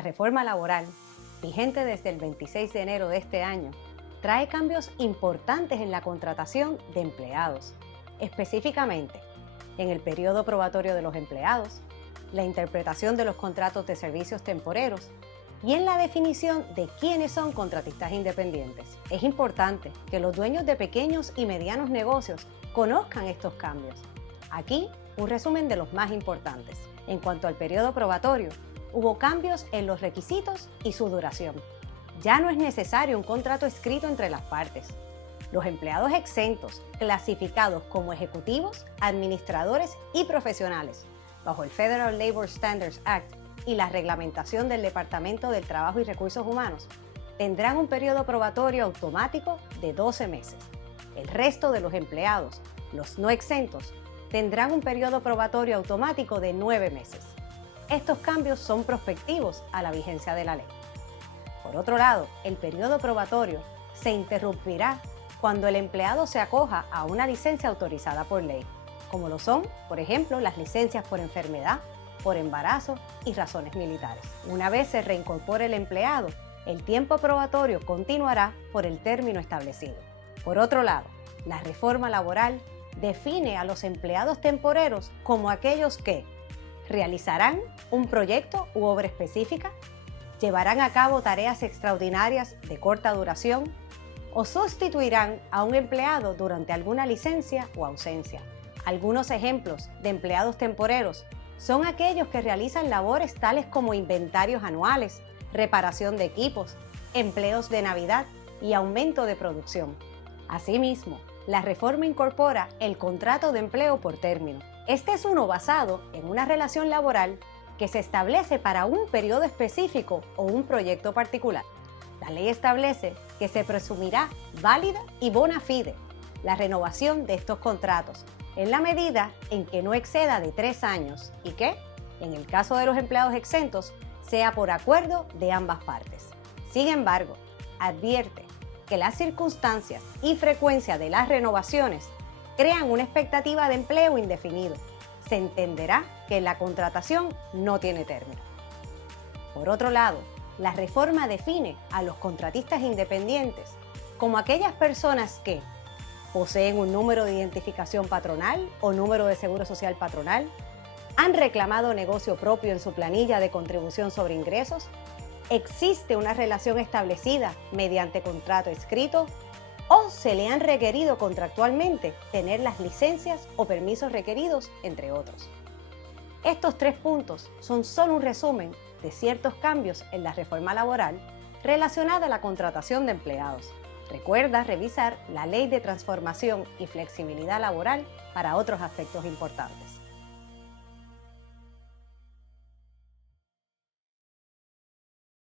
La reforma laboral, vigente desde el 26 de enero de este año, trae cambios importantes en la contratación de empleados, específicamente en el periodo probatorio de los empleados, la interpretación de los contratos de servicios temporeros y en la definición de quiénes son contratistas independientes. Es importante que los dueños de pequeños y medianos negocios conozcan estos cambios. Aquí, un resumen de los más importantes. En cuanto al periodo probatorio, hubo cambios en los requisitos y su duración. Ya no es necesario un contrato escrito entre las partes. Los empleados exentos, clasificados como ejecutivos, administradores y profesionales, bajo el Federal Labor Standards Act y la reglamentación del Departamento del Trabajo y Recursos Humanos, tendrán un periodo probatorio automático de 12 meses. El resto de los empleados, los no exentos, tendrán un periodo probatorio automático de 9 meses. Estos cambios son prospectivos a la vigencia de la ley. Por otro lado, el periodo probatorio se interrumpirá cuando el empleado se acoja a una licencia autorizada por ley, como lo son, por ejemplo, las licencias por enfermedad, por embarazo y razones militares. Una vez se reincorpore el empleado, el tiempo probatorio continuará por el término establecido. Por otro lado, la reforma laboral define a los empleados temporeros como aquellos que realizarán un proyecto u obra específica, llevarán a cabo tareas extraordinarias de corta duración o sustituirán a un empleado durante alguna licencia o ausencia. Algunos ejemplos de empleados temporeros son aquellos que realizan labores tales como inventarios anuales, reparación de equipos, empleos de Navidad y aumento de producción. Asimismo, la reforma incorpora el contrato de empleo por término. Este es uno basado en una relación laboral que se establece para un periodo específico o un proyecto particular. La ley establece que se presumirá válida y bona fide la renovación de estos contratos en la medida en que no exceda de 3 años y que, en el caso de los empleados exentos, sea por acuerdo de ambas partes. Sin embargo, advierte que las circunstancias y frecuencia de las renovaciones crean una expectativa de empleo indefinido. Se entenderá que la contratación no tiene término. Por otro lado, la reforma define a los contratistas independientes como aquellas personas que poseen un número de identificación patronal o número de seguro social patronal, han reclamado negocio propio en su planilla de contribución sobre ingresos, existe una relación establecida mediante contrato escrito o se le han requerido contractualmente tener las licencias o permisos requeridos, entre otros. Estos 3 puntos son solo un resumen de ciertos cambios en la reforma laboral relacionada a la contratación de empleados. Recuerda revisar la Ley de Transformación y Flexibilidad Laboral para otros aspectos importantes.